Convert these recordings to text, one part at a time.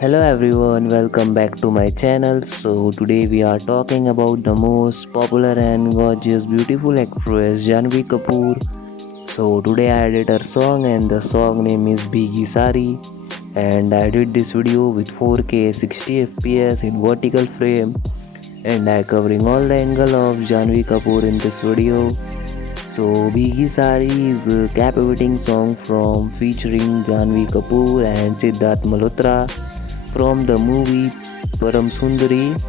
Hello everyone, welcome back to my channel. So today we are talking about the most popular and gorgeous beautiful actress Janvi Kapoor. So today I did her song and the song name is Bigi Sari, and I did this video with 4K 60 fps in vertical frame, and I covering all the angle of Janvi Kapoor in this video. So Bigi Sari is a captivating song from featuring Janvi Kapoor and Siddharth Malhotra from the movie Param Sundari.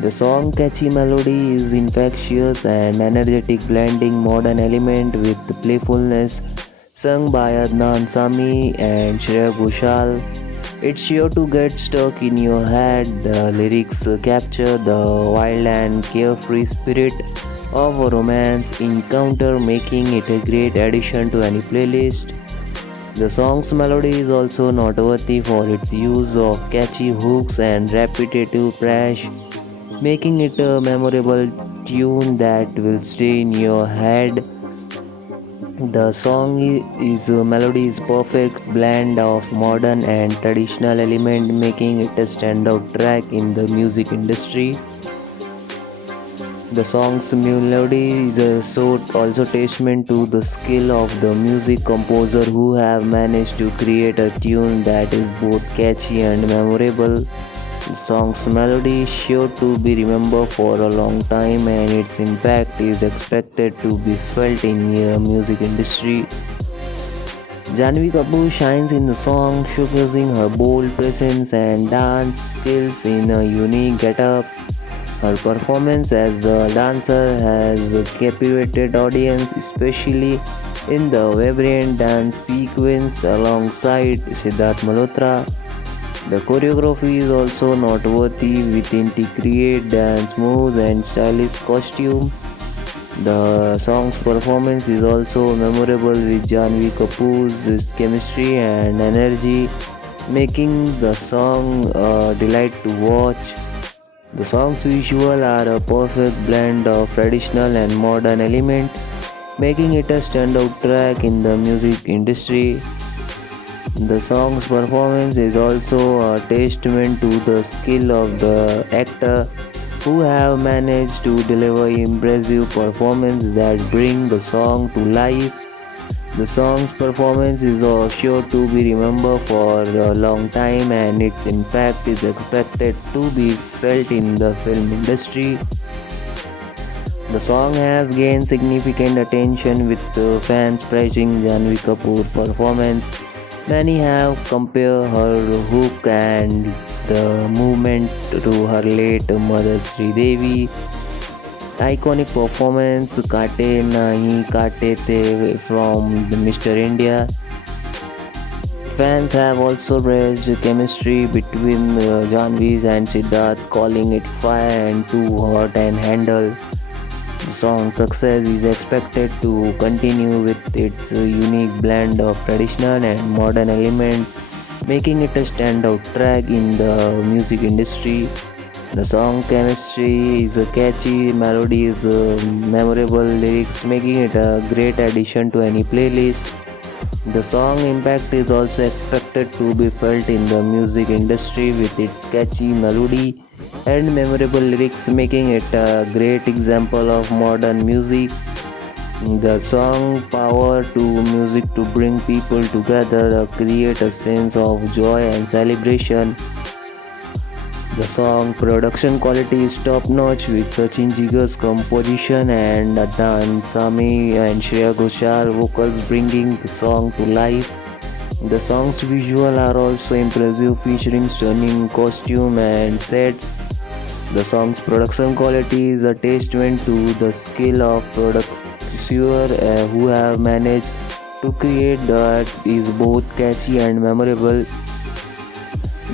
The song catchy melody is infectious and energetic, blending modern element with playfulness, sung by Adnan Sami and Shreya Ghoshal. It's sure to get stuck in your head. The lyrics capture the wild and carefree spirit of a romance encounter, making it a great addition to any playlist. The song's melody is also noteworthy for its use of catchy hooks and repetitive crash, making it a memorable tune that will stay in your head. The song is melody is perfect blend of modern and traditional element, making it a standout track in the music industry. The song's melody is also testament to the skill of the music composer who have managed to create a tune that is both catchy and memorable. The song's melody is sure to be remembered for a long time, and its impact is expected to be felt in the music industry. Janvi Kapoor shines in the song, showcasing her bold presence and dance skills in a unique getup. Her performance as a dancer has captivated audience, especially in the vibrant dance sequence alongside Siddharth Malhotra. The choreography is also noteworthy with intricate dance moves and stylish costume. The song's performance is also memorable with Janvi Kapoor's chemistry and energy, making the song a delight to watch. The song's visuals are a perfect blend of traditional and modern elements, making it a standout track in the music industry. The song's performance is also a testament to the skill of the actor who have managed to deliver impressive performance that bring the song to life. The song's performance is sure to be remembered for a long time, and its impact is expected to be felt in the film industry. The song has gained significant attention with fans praising Janvi Kapoor's performance. Many have compared her hook and the movement to her late mother Sri Devi. Iconic performance Kaate Nahi Kaate The from the Mr. India. Fans have also praised the chemistry between Janvi's and Siddharth, calling it fire and too hot and handle. The song's success is expected to continue with its unique blend of traditional and modern elements, making it a standout track in the music industry. The song chemistry is a catchy, melody is memorable lyrics, making it a great addition to any playlist. The song impact is also expected to be felt in the music industry with its catchy melody and memorable lyrics, making it a great example of modern music. The song power to music to bring people together, create a sense of joy and celebration. The song production quality is top notch with Sachin Jigar's composition and Adnan Sami and Shreya Ghoshal vocals bringing the song to life. The song's visuals are also impressive, featuring stunning costume and sets. The song's production quality is a testament to the skill of producers who have managed to create that is both catchy and memorable.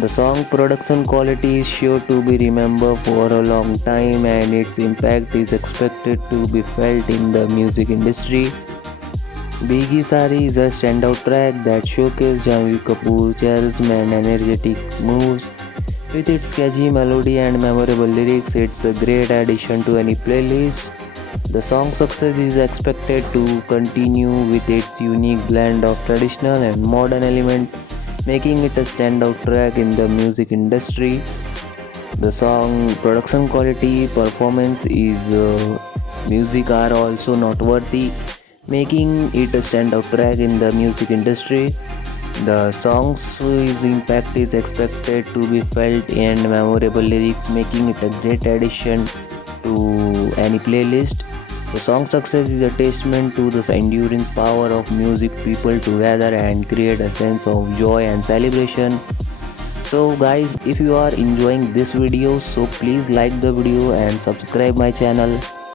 The song production quality is sure to be remembered for a long time, and its impact is expected to be felt in the music industry. Bigi Sari is a standout track that showcases Janvi Kapoor's charisma and energetic moves. With its catchy melody and memorable lyrics, it's a great addition to any playlist. The song's success is expected to continue with its unique blend of traditional and modern elements, making it a standout track in the music industry. The song production quality, performance is music are also noteworthy, making it a standout track in the music industry. The song's impact is expected to be felt and memorable lyrics, making it a great addition to any playlist. The song's success is a testament to the enduring power of music people together and create a sense of joy and celebration. So guys, if you are enjoying this video, so please like the video and subscribe my channel.